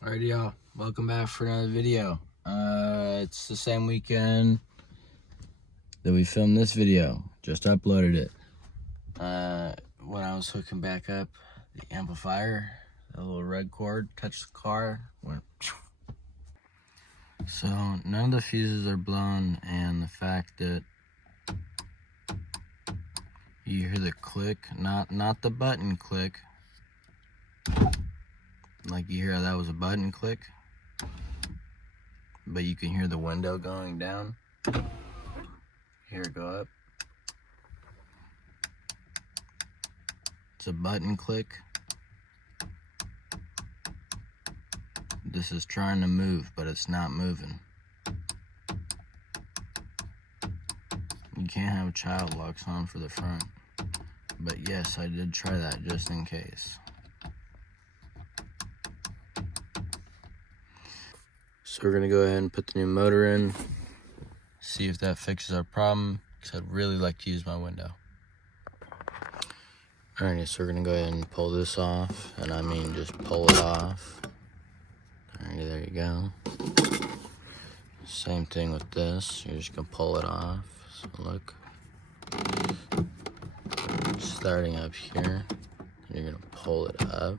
Alrighty, y'all, welcome back for another video. It's the same weekend that we filmed this video. Just uploaded it. When I was hooking back up the amplifier, the little red cord touched the car, went. So none of the fuses are blown, and the fact that you hear the click, not the button click, like you hear that was a button click, but you can hear the window going down. Hear it go up. It's a button click. This is trying to move, but it's not moving. You can't have child locks on for the front. But yes, I did try that just in case. So we're gonna go ahead and put the new motor in, see if that fixes our problem, because I'd really like to use my window. Alrighty, so we're gonna go ahead and pull this off, and I mean just pull it off. Alrighty, there you go. Same thing with this, you're just gonna pull it off. So look, starting up here, you're gonna pull it up.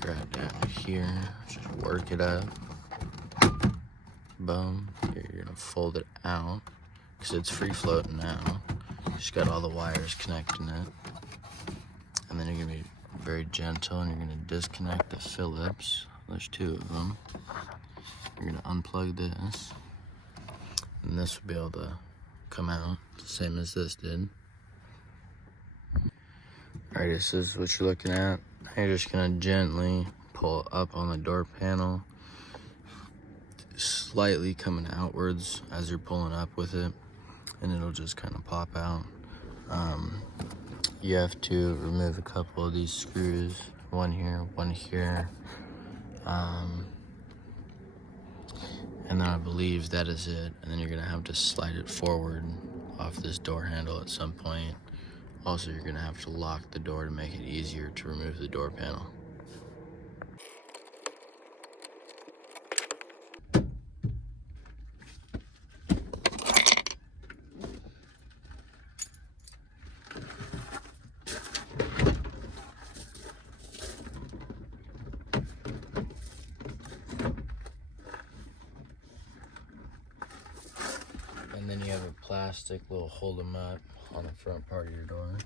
Grab down here, just work it up. Boom, you're gonna fold it out, because it's free floating now. Just got all the wires connecting it. And then you're gonna be very gentle, and you're gonna disconnect the Phillips. There's two of them. You're gonna unplug this, and this will be able to come out the same as this did. Alright, this is what you're looking at. You're just gonna gently pull up on the door panel, slightly coming outwards as you're pulling up with it, and it'll just kind of pop out. You have to remove a couple of these screws, one here, and then I believe that is it. And then you're gonna have to slide it forward off this door handle at some point. Also, you're gonna have to lock the door to make it easier to remove the door panel. And then you have a plastic little hold 'em up on the front part of your door.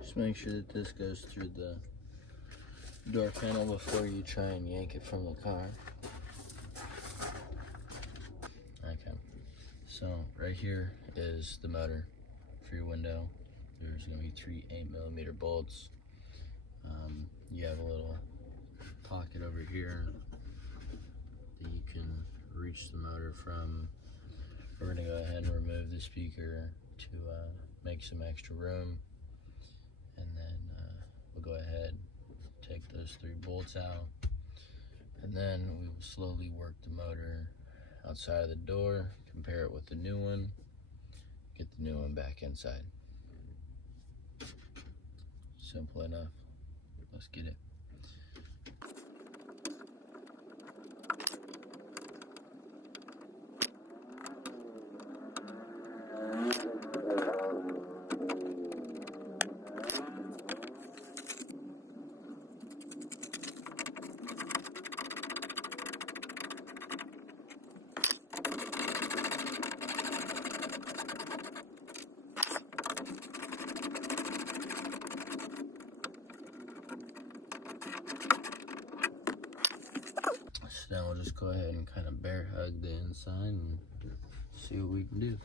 Just make sure that this goes through the door panel before you try and yank it from the car. Okay, so right here is the motor for your window. There's going to be 3 8mm bolts. You have a little pocket over here that you can reach the motor from. We're going to go ahead and remove the speaker to make some extra room, and then we'll go ahead, take those 3 bolts out, and then we will slowly work the motor outside of the door, compare it with the new one, get the new one back inside. Simple enough. Let's get it. So now we'll just go ahead and kind of bear hug the inside and see what we can do.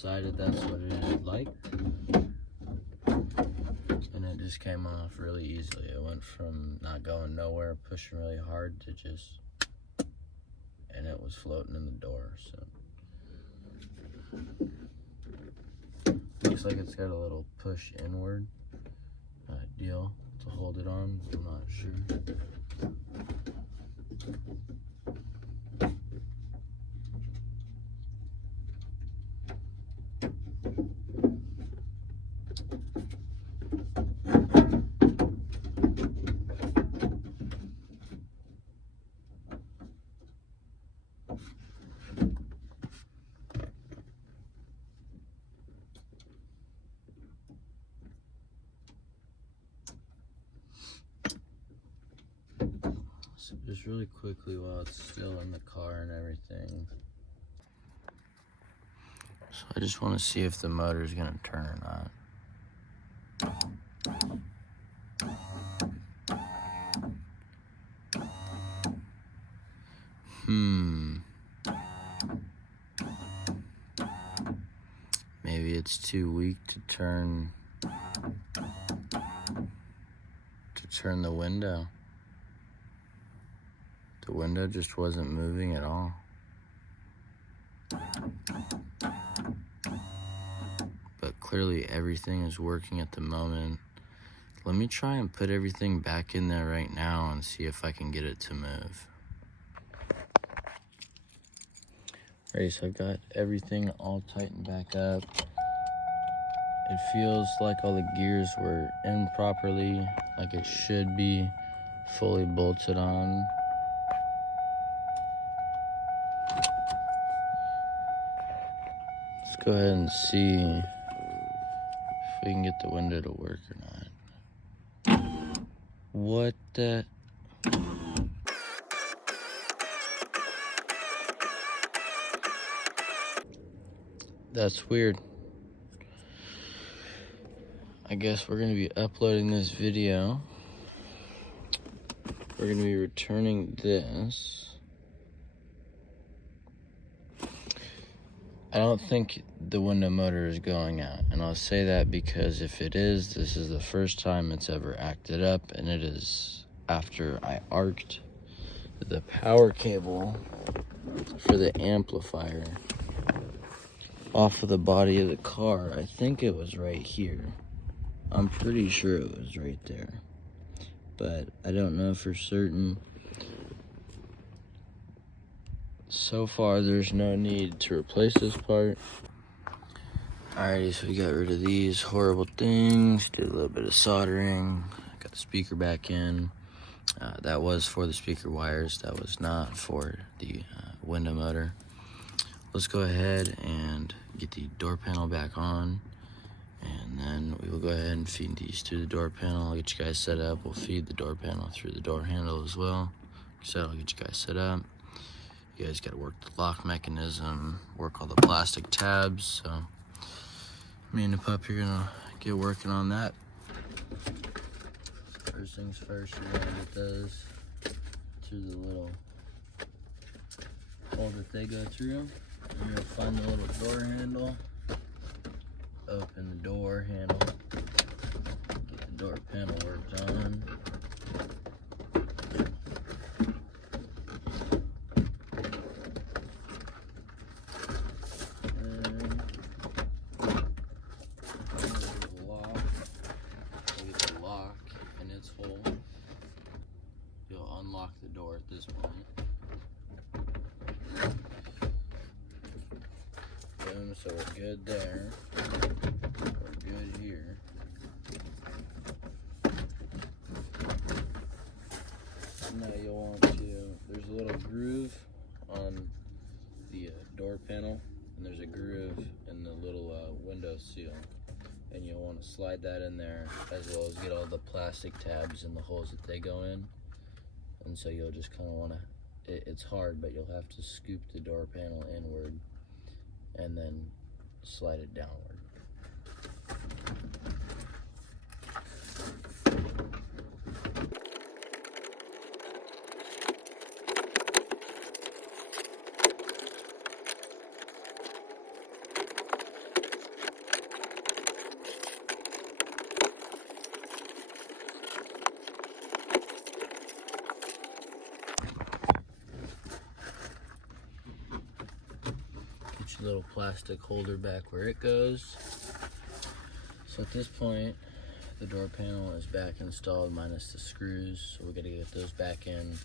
decided that's what it liked. And it just came off really easily. It went from not going nowhere, pushing really hard, to just, and it was floating in the door. So looks like it's got a little push inward deal to hold it on. I'm not sure. So just really quickly, while it's still in the car and everything, so I just want to see if the motor is going to turn or not. Maybe it's too weak to turn the window. The window just wasn't moving at all. But clearly everything is working at the moment. Let me try and put everything back in there right now and see if I can get it to move. Alright, so I've got everything all tightened back up. It feels like all the gears were in properly, like it should be fully bolted on. Let's go ahead and see if we can get the window to work or not. What the? That's weird. I guess we're gonna be uploading this video. We're gonna be returning this. I don't think the window motor is going out, and I'll say that because if it is, this is the first time it's ever acted up, and it is after I arced the power cable for the amplifier off of the body of the car. I think it was right here. I'm pretty sure it was right there, but I don't know for certain. So far, there's no need to replace this part. Alrighty, so we got rid of these horrible things, did a little bit of soldering, got the speaker back in. That was for the speaker wires, that was not for the window motor. Let's go ahead and get the door panel back on, and then we will go ahead and feed these through the door panel. I'll get you guys set up. We'll feed the door panel through the door handle as well. So I'll get you guys set up. You guys got to work the lock mechanism, work all the plastic tabs. So me and the pup are gonna get working on that. First things first, you're gonna get those through the little hole that they go through. And you'll find the little door handle. Open the door handle. Get the door panel worked on. Unlock the door at this point. Boom, so we're good there. We're good here. Now you'll want to, there's a little groove on the door panel, and there's a groove in the little window seal. And you'll want to slide that in there, as well as get all the plastic tabs in the holes that they go in. And so you'll just kind of want to, it's hard, but you'll have to scoop the door panel inward and then slide it downward. little plastic holder back where it goes. So at this point, the door panel is back installed minus the screws, so we gotta get those back in.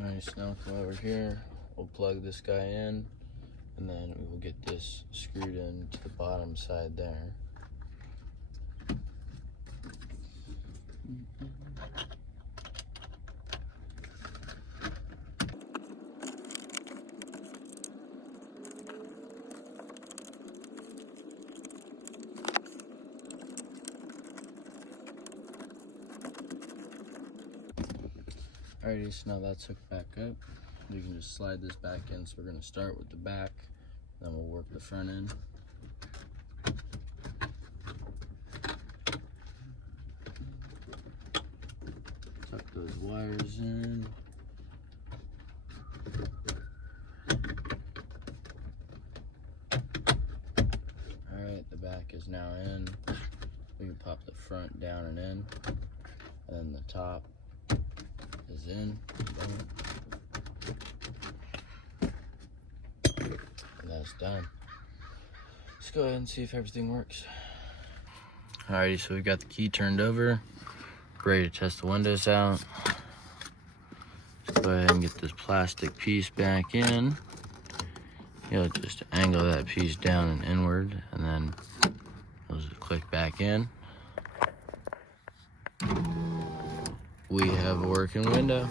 Alright, so now come over here, we'll plug this guy in, and then we will get this screwed in to the bottom side there. Alrighty, so now that's hooked back up. We can just slide this back in. So we're going to start with the back, then we'll work the front end. Tuck those wires in. Alright, the back is now in. We can pop the front down and in, and then the top is in. Boom. And that's done. Let's go ahead and see if everything works. Alrighty, so we've got the key turned over, ready to test the windows out. Let's go ahead and get this plastic piece back in. You'll just angle that piece down and inward, and then you'll just click back in. We have a working window.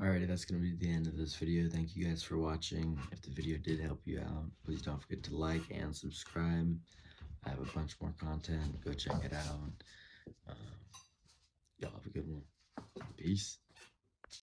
Alrighty, that's going to be the end of this video. Thank you guys for watching. If the video did help you out, please don't forget to like and subscribe. I have a bunch more content. Go check it out. Y'all have a good one. Peace.